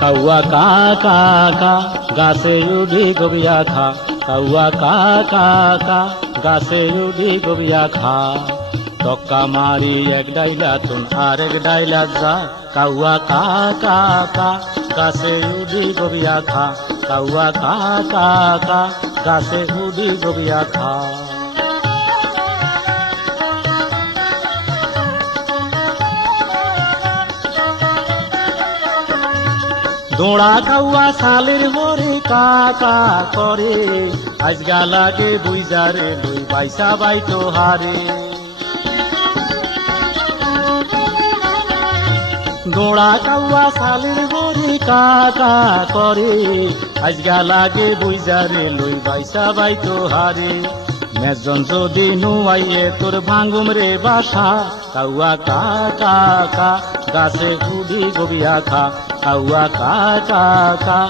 কাউয়া কা কা কা গাছে উডি গবিয়া খা, কাউয়া কা কা কা গাছে উডি গবিয়া খা। টক্কা মারি এক ডাইলা তুন আরেক ডাইলা যা, কাউয়া কা কা কা গাছে উডি গবিয়া খা, কাউয়া কা কা কা গাছে উডি গবিয়া খা। দোড়া কাউয়া শালের হরে কা কা করে, আজগা লাগে বুইজারে লই বাইসা বাইতো হারে। দোড়া কাউয়া শালের হরে কা কা করে, আজগা লাগে বুইজারে লই বাইসা বাইতো হারে। মেজন যদি নুয়াইয়ে তোর ভাঙ্গুম রে বাসা, কাউয়া কা কা কা গাছে উডি গবিয়া খা, কাউয়া কা কা কা